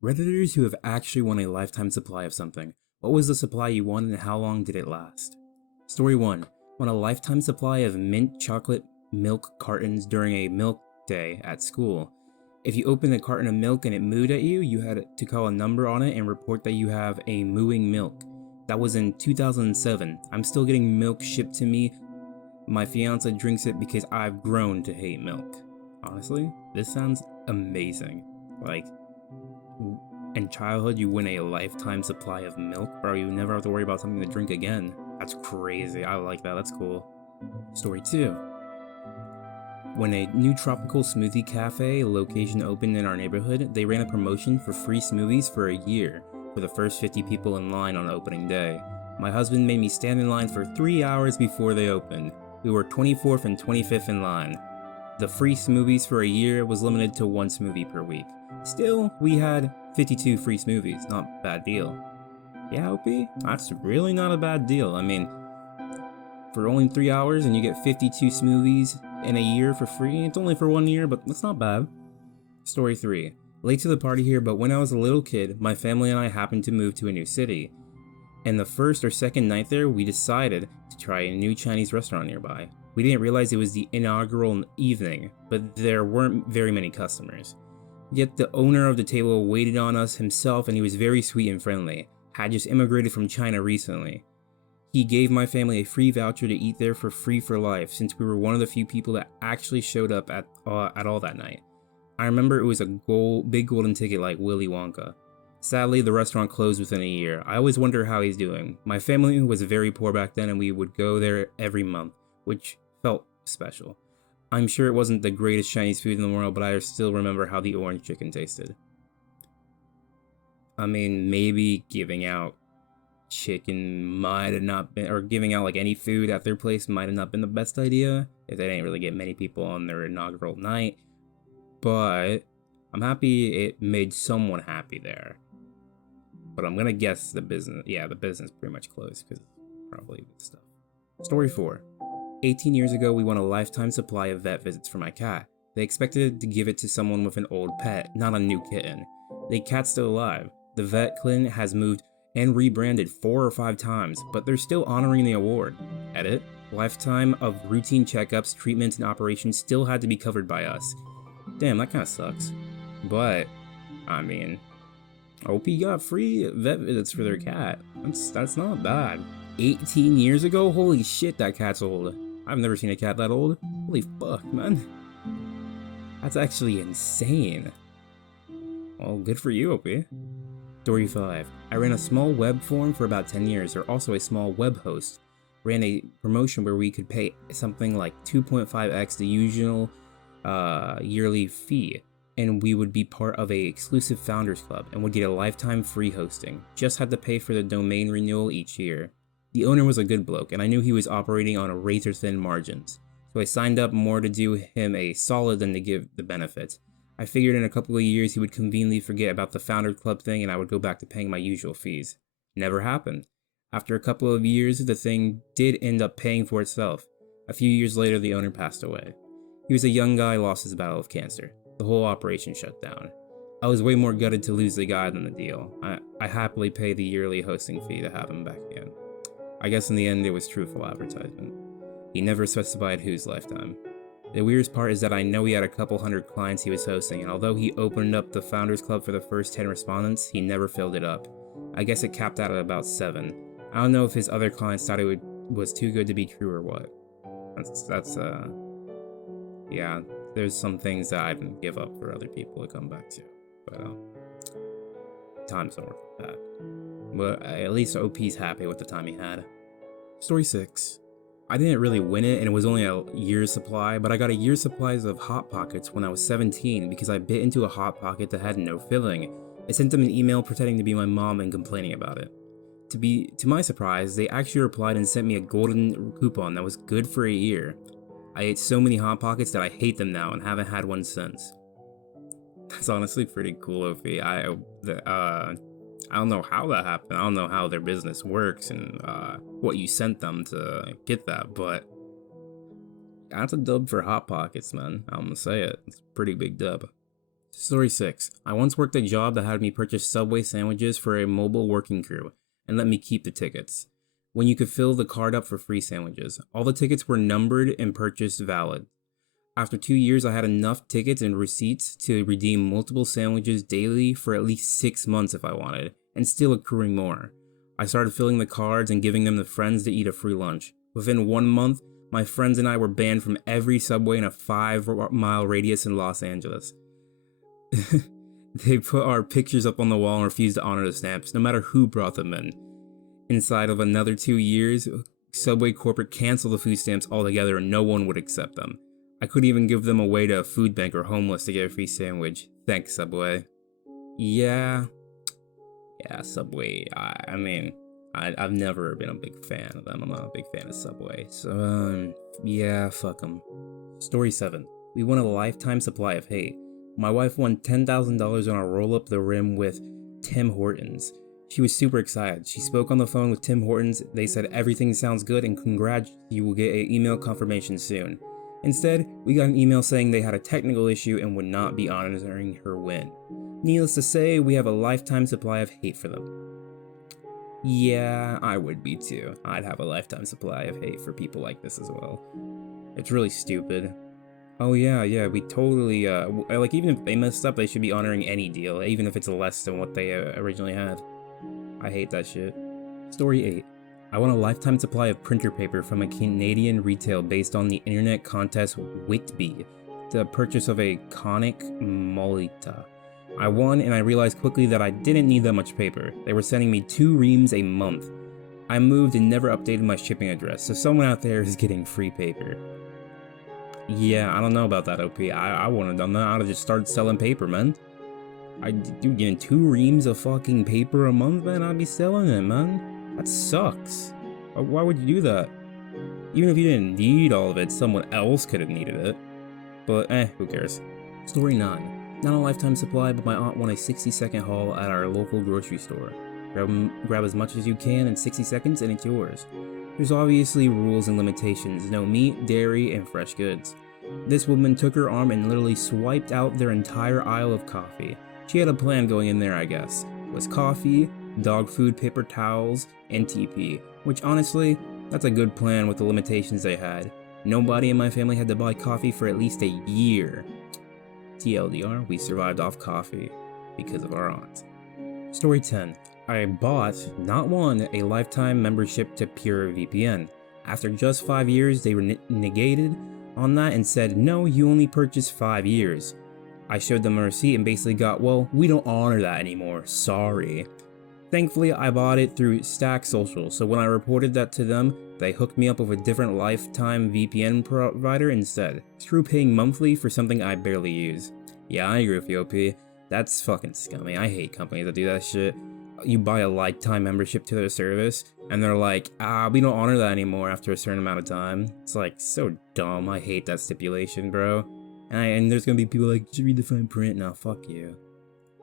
Redditors who have actually won a lifetime supply of something. What was the supply you won and how long did it last? Story 1. Won a lifetime supply of mint chocolate milk cartons during a milk day at school. If you opened a carton of milk and it mooed at you, you had to call a number on it and report that you have a mooing milk. That was in 2007. I'm still getting milk shipped to me. My fiance drinks it because I've grown to hate milk. Honestly, this sounds amazing. Like, in childhood, you win a lifetime supply of milk, bro. You never have to worry about something to drink again. That's crazy. I like that. That's cool. Story 2. When a new tropical smoothie cafe location opened in our neighborhood, they ran a promotion for free smoothies for a year for the first 50 people in line on opening day. My husband made me stand in line for 3 hours before they opened. We were 24th and 25th in line. The free smoothies for a year was limited to one smoothie per week. Still, we had 52 free smoothies. Not a bad deal. Yeah, OP? That's really not a bad deal. I mean, for only 3 hours and you get 52 smoothies in a year for free, it's only for 1 year, but that's not bad. Story 3. Late to the party here, but when I was a little kid, my family and I happened to move to a new city. And the first or second night there, we decided to try a new Chinese restaurant nearby. We didn't realize it was the inaugural evening, but there weren't very many customers. Yet the owner of the table waited on us himself and he was very sweet and friendly. Had just immigrated from China recently. He gave my family a free voucher to eat there for free for life since we were one of the few people that actually showed up at all that night. I remember it was a big golden ticket like Willy Wonka. Sadly, the restaurant closed within a year. I always wonder how he's doing. My family was very poor back then and we would go there every month, which felt special. I'm sure it wasn't the greatest Chinese food in the world, but I still remember how the orange chicken tasted. I mean, maybe giving out chicken might have not been, or giving out like any food at their place might have not been the best idea if they didn't really get many people on their inaugural night. But I'm happy it made someone happy there. But I'm gonna guess the business pretty much closed because probably good stuff. Story 4. 18 years ago, we won a lifetime supply of vet visits for my cat. They expected to give it to someone with an old pet, not a new kitten. The cat's still alive. The vet clinic has moved and rebranded 4 or 5 times, but they're still honoring the award. Edit. Lifetime of routine checkups, treatments, and operations still had to be covered by us. Damn, that kinda sucks. But, I mean, OP got free vet visits for their cat. That's not bad. 18 years ago? Holy shit, that cat's old. I've never seen a cat that old. Holy fuck, man. That's actually insane. Well, good for you, OP. Story 5. I ran a small web forum for about 10 years, or also a small web host. Ran a promotion where we could pay something like 2.5x the usual yearly fee, and we would be part of a exclusive founders club and would get a lifetime free hosting. Just had to pay for the domain renewal each year. The owner was a good bloke, and I knew he was operating on a razor-thin margins, so I signed up more to do him a solid than to give the benefits. I figured in a couple of years he would conveniently forget about the Founder Club thing and I would go back to paying my usual fees. Never happened. After a couple of years, the thing did end up paying for itself. A few years later, the owner passed away. He was a young guy, lost his battle with cancer. The whole operation shut down. I was way more gutted to lose the guy than the deal. I happily pay the yearly hosting fee to have him back again. I guess in the end it was truthful advertisement. He never specified whose lifetime. The weirdest part is that I know he had a couple hundred clients he was hosting, and although he opened up the Founders Club for the first 10 respondents, he never filled it up. I guess it capped out at about 7. I don't know if his other clients thought it was too good to be true or what. Yeah, there's some things that I would give up for other people to come back to, but times don't work like that. But at least OP's happy with the time he had. Story 6. I didn't really win it and it was only a year's supply, but I got a year's supplies of Hot Pockets when I was 17 because I bit into a Hot Pocket that had no filling. I sent them an email pretending to be my mom and complaining about it. To my surprise, they actually replied and sent me a golden coupon that was good for a year. I ate so many Hot Pockets that I hate them now and haven't had one since. That's honestly pretty cool, OP. I don't know how that happened. I don't know how their business works and what you sent them to get that, but that's a dub for Hot Pockets, man. I'm gonna say it. It's a pretty big dub. Story 6. I once worked a job that had me purchase Subway sandwiches for a mobile working crew, and let me keep the tickets. When you could fill the card up for free sandwiches, all the tickets were numbered and purchase valid. After 2 years, I had enough tickets and receipts to redeem multiple sandwiches daily for at least 6 months if I wanted, and still accruing more. I started filling the cards and giving them to friends to eat a free lunch. Within 1 month, my friends and I were banned from every Subway in a 5-mile radius in Los Angeles. They put our pictures up on the wall and refused to honor the stamps, no matter who brought them in. Inside of another 2 years, Subway corporate canceled the food stamps altogether and no one would accept them. I couldn't even give them away to a food bank or homeless to get a free sandwich. Thanks, Subway. Yeah, Subway. I've never been a big fan of them. I'm not a big fan of Subway. So, yeah, fuck them. Story 7. We won a lifetime supply of hate. My wife won $10,000 on a roll up the rim with Tim Hortons. She was super excited. She spoke on the phone with Tim Hortons. They said everything sounds good and congrats, you will get an email confirmation soon. Instead, we got an email saying they had a technical issue and would not be honoring her win. Needless to say, we have a lifetime supply of hate for them. Yeah, I would be too. I'd have a lifetime supply of hate for people like this as well. It's really stupid. Oh yeah, we totally, even if they messed up, they should be honoring any deal, even if it's less than what they originally had. I hate that shit. Story 8. I won a lifetime supply of printer paper from a Canadian retail based on the internet contest Whitby, the purchase of a conic molita. I won and I realized quickly that I didn't need that much paper. They were sending me 2 reams a month. I moved and never updated my shipping address, so someone out there is getting free paper. Yeah, I don't know about that, OP. I wouldn't have done that. I'd have just started selling paper, man. Dude, getting 2 reams of fucking paper a month, man, I'd be selling it, man. That sucks. Why would you do that? Even if you didn't need all of it, someone else could have needed it. But, who cares? Story 9. Not a lifetime supply, but my aunt won a 60-second haul at our local grocery store. Grab as much as you can in 60 seconds and it's yours. There's obviously rules and limitations, no meat, dairy, and fresh goods. This woman took her arm and literally swiped out their entire aisle of coffee. She had a plan going in there, I guess. It was coffee, dog food, paper towels, and TP, which honestly, that's a good plan with the limitations they had. Nobody in my family had to buy coffee for at least a year. TLDR, we survived off coffee because of our aunt. Story 10. I bought, not won, a lifetime membership to PureVPN. After just 5 years, they were negated on that and said, no, you only purchased 5 years. I showed them a receipt and basically got, well, we don't honor that anymore, sorry. Thankfully, I bought it through Stack Social, so when I reported that to them, they hooked me up with a different lifetime VPN provider instead. Screw paying monthly for something I barely use. Yeah, I agree with you, OP. That's fucking scummy. I hate companies that do that shit. You buy a lifetime membership to their service, and they're like, we don't honor that anymore after a certain amount of time. It's like, so dumb. I hate that stipulation, bro. And there's gonna be people like, just read the fine print. Now, fuck you.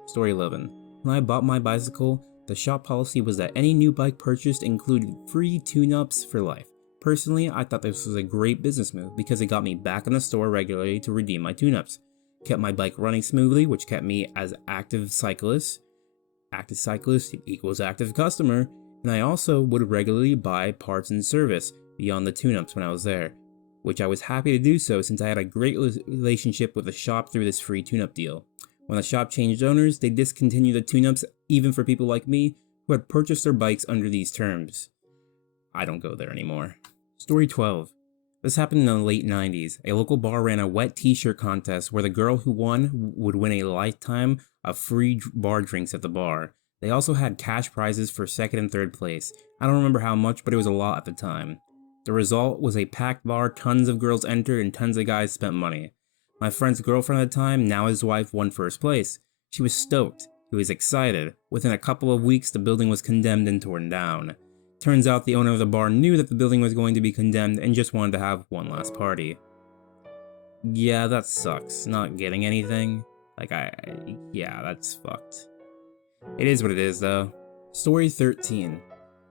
Story 11. When I bought my bicycle, the shop policy was that any new bike purchased included free tune-ups for life. Personally, I thought this was a great business move because it got me back in the store regularly to redeem my tune-ups. Kept my bike running smoothly, which kept me as active cyclist. Active cyclist equals active customer, and I also would regularly buy parts and service beyond the tune-ups when I was there, which I was happy to do so since I had a great relationship with the shop through this free tune-up deal. When the shop changed owners, they discontinued the tune-ups even for people like me who had purchased their bikes under these terms. I don't go there anymore. Story 12. This happened in the late 90s. A local bar ran a wet t-shirt contest where the girl who won would win a lifetime of free bar drinks at the bar. They also had cash prizes for second and third place. I don't remember how much, but it was a lot at the time. The result was a packed bar, tons of girls entered, and tons of guys spent money. My friend's girlfriend at the time, now his wife, won first place. She was stoked. He was excited. Within a couple of weeks, the building was condemned and torn down. Turns out the owner of the bar knew that the building was going to be condemned and just wanted to have one last party. Yeah, that sucks. Not getting anything. Yeah, that's fucked. It is what it is, though. Story 13.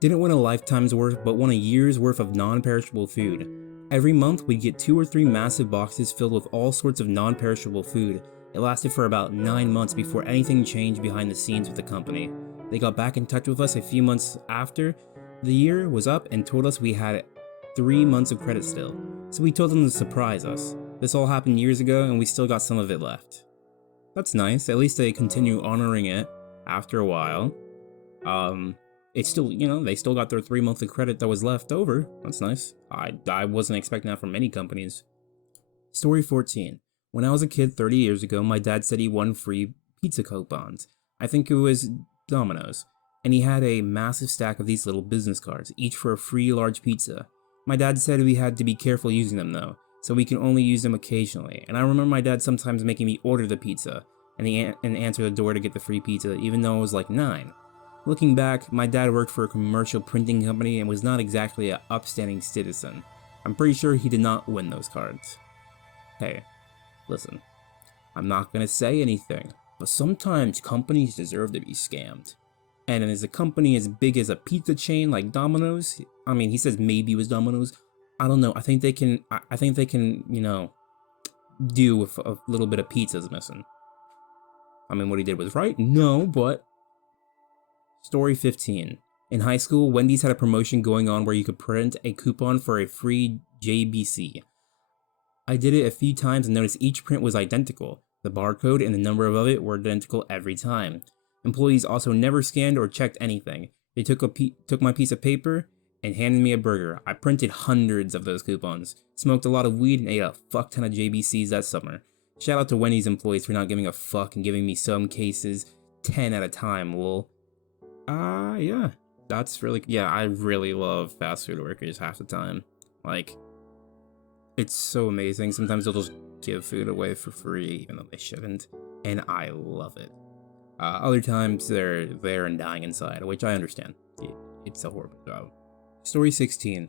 Didn't win a lifetime's worth, but won a year's worth of non-perishable food. Every month, we'd get 2 or 3 massive boxes filled with all sorts of non-perishable food. It lasted for about 9 months before anything changed behind the scenes with the company. They got back in touch with us a few months after the year was up and told us we had 3 months of credit still. So we told them to surprise us. This all happened years ago and we still got some of it left. That's nice. At least they continue honoring it after a while. It's still, they still got their 3 months of credit that was left over. That's nice. I wasn't expecting that from many companies. Story 14. When I was a kid 30 years ago, my dad said he won free pizza coupons. I think it was Domino's. And he had a massive stack of these little business cards, each for a free large pizza. My dad said we had to be careful using them though, so we can only use them occasionally. And I remember my dad sometimes making me order the pizza and answer the door to get the free pizza, even though I was like 9. Looking back, my dad worked for a commercial printing company and was not exactly an upstanding citizen. I'm pretty sure he did not win those cards. Hey, listen, I'm not gonna say anything, but sometimes companies deserve to be scammed. And is a company as big as a pizza chain like Domino's? I mean, he says maybe it was Domino's. I don't know. I think they can, do with a little bit of pizzas missing. I mean, what he did was right? No, but... Story 15. In high school, Wendy's had a promotion going on where you could print a coupon for a free JBC. I did it a few times and noticed each print was identical. The barcode and the number of it were identical every time. Employees also never scanned or checked anything. They took my piece of paper and handed me a burger. I printed hundreds of those coupons, smoked a lot of weed, and ate a fuck ton of JBCs that summer. Shout out to Wendy's employees for not giving a fuck and giving me some cases 10 at a time, lol. Yeah. That's really... Yeah, I really love fast food workers half the time. Like, it's so amazing. Sometimes they'll just give food away for free, even though they shouldn't. And I love it. Other times they're there and dying inside, which I understand. It's a horrible job. Story 16.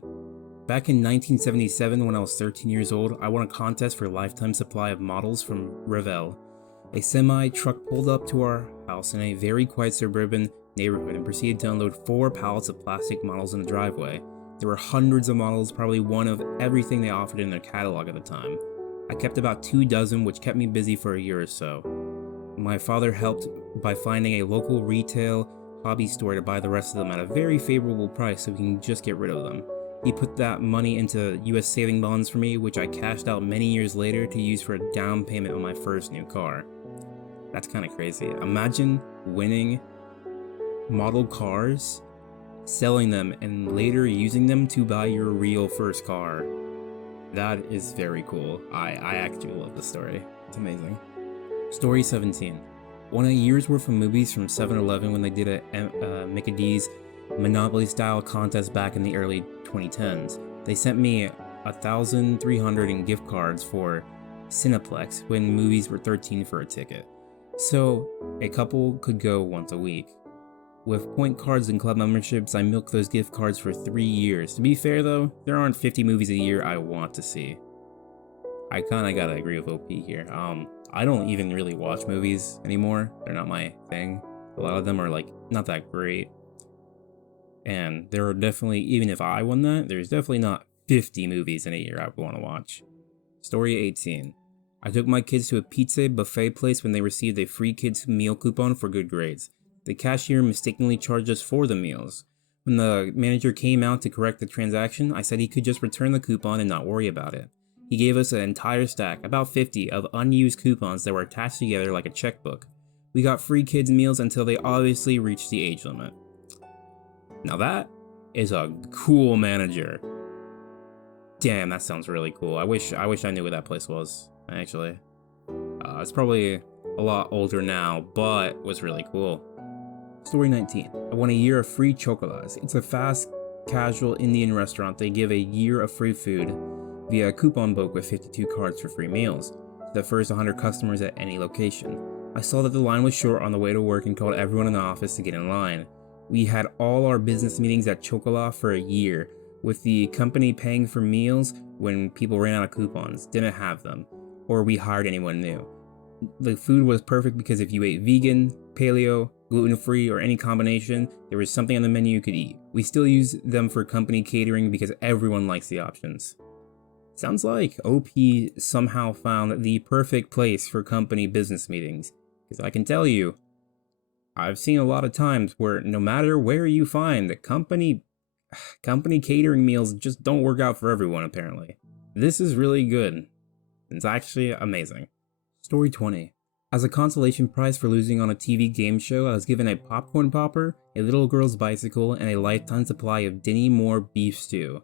Back in 1977, when I was 13 years old, I won a contest for a lifetime supply of models from Revell. A semi-truck pulled up to our house in a very quiet suburban neighborhood and proceeded to unload 4 pallets of plastic models in the driveway. There were hundreds of models, probably one of everything they offered in their catalog at the time. I kept about 2 dozen, which kept me busy for a year or so. My father helped by finding a local retail hobby store to buy the rest of them at a very favorable price so we can just get rid of them. He put that money into US saving bonds for me, which I cashed out many years later to use for a down payment on my first new car. That's kind of crazy. Imagine winning model cars, selling them, and later using them to buy your real first car. That is very cool. I actually love this story. It's amazing. Story 17. Won a year's worth of movies from 7-Eleven when they did a Mickey D's Monopoly style contest back in the early 2010s. They sent me 1,300 in gift cards for Cineplex when movies were $13 for a ticket. So a couple could go once a week. With point cards and club memberships, I milked those gift cards for 3 years. To be fair though, there aren't 50 movies a year I want to see. I kinda gotta agree with OP here. I don't even really watch movies anymore. They're not my thing. A lot of them are like not that great. And there are definitely, even if I won that, there's definitely not 50 movies in a year I would want to watch. Story 18. I took my kids to a pizza buffet place when they received a free kids meal coupon for good grades. The cashier mistakenly charged us for the meals. When the manager came out to correct the transaction, I said he could just return the coupon and not worry about it. He gave us an entire stack, about 50, of unused coupons that were attached together like a checkbook. We got free kids meals until they obviously reached the age limit. Now that is a cool manager. Damn, that sounds really cool. I wish I knew what that place was, actually. It's probably a lot older now, but was really cool. Story 19. I won a year of free chocolats. It's a fast, casual Indian restaurant. They give a year of free food via a coupon book with 52 cards for free meals to the first 100 customers at any location. I saw that the line was short on the way to work and called everyone in the office to get in line. We had all our business meetings at Chocolat for a year, with the company paying for meals when people ran out of coupons, didn't have them, or we hired anyone new. The food was perfect because if you ate vegan, paleo, gluten-free, or any combination, there was something on the menu you could eat. We still use them for company catering because everyone likes the options. Sounds like OP somehow found the perfect place for company business meetings. Because I can tell you, I've seen a lot of times where no matter where you find the company catering meals just don't work out for everyone apparently. This is really good. It's actually amazing. Story 20. As a consolation prize for losing on a TV game show, I was given a popcorn popper, a little girl's bicycle, and a lifetime supply of Dinny Moore beef stew.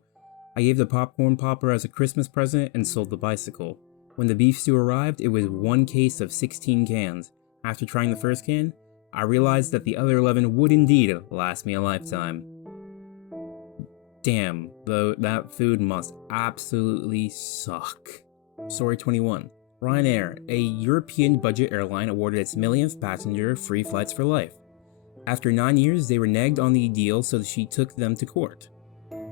I gave the popcorn popper as a Christmas present and sold the bicycle. When the beef stew arrived, it was one case of 16 cans. After trying the first can, I realized that the other 11 would indeed last me a lifetime. Damn, though, that food must absolutely suck. Story 21. Ryanair, a European budget airline, awarded its millionth passenger free flights for life. After 9 years, they reneged on the deal, so she took them to court.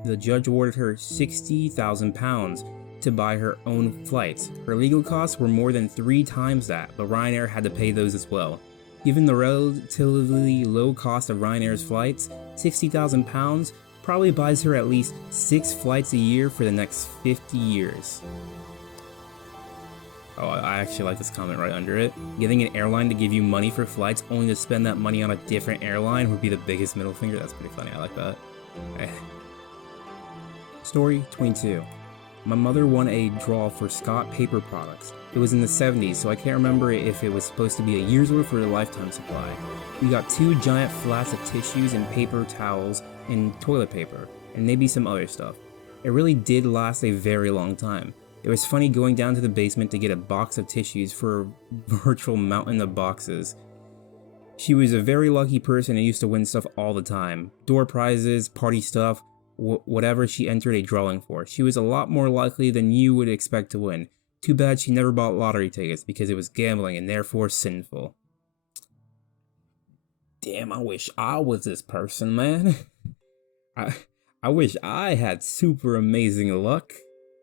The judge awarded her £60,000 to buy her own flights. Her legal costs were more than 3 times that, but Ryanair had to pay those as well. Given the relatively low cost of Ryanair's flights, £60,000 probably buys her at least 6 flights a year for the next 50 years. Oh, I actually like this comment right under it. Getting an airline to give you money for flights only to spend that money on a different airline would be the biggest middle finger. That's pretty funny, I like that. Story 22. My mother won a draw for Scott paper products. It was in the 70s, so I can't remember if it was supposed to be a year's worth or a lifetime supply. We got 2 giant flats of tissues and paper towels and toilet paper, and maybe some other stuff. It really did last a very long time. It was funny going down to the basement to get a box of tissues for a virtual mountain of boxes. She was a very lucky person and used to win stuff all the time. Door prizes, party stuff, whatever she entered a drawing for. She was a lot more likely than you would expect to win. Too bad she never bought lottery tickets because it was gambling and therefore sinful. Damn, I wish I was this person, man. I wish I had super amazing luck.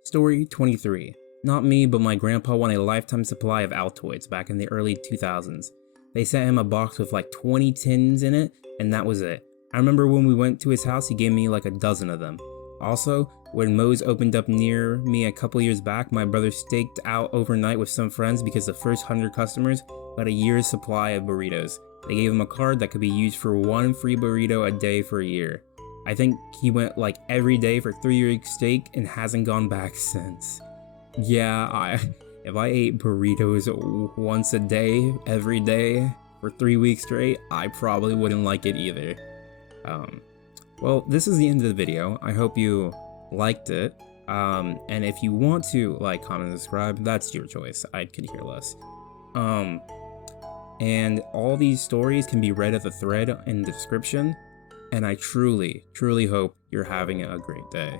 Story 23. Not me, but my grandpa won a lifetime supply of Altoids back in the early 2000s. They sent him a box with like 20 tins in it, and that was it. I remember when we went to his house, he gave me like a dozen of them. Also, when Moe's opened up near me a couple years back, my brother staked out overnight with some friends because the first 100 customers got a year's supply of burritos. They gave him a card that could be used for 1 free burrito a day for a year. I think he went like every day for 3 weeks straight and hasn't gone back since. Yeah, if I ate burritos once a day, every day, for 3 weeks straight, I probably wouldn't like it either. Well, this is the end of the video. I hope you liked it. And if you want to like, comment, and subscribe, that's your choice. I could care less. And all these stories can be read at the thread in the description. And I truly, truly hope you're having a great day.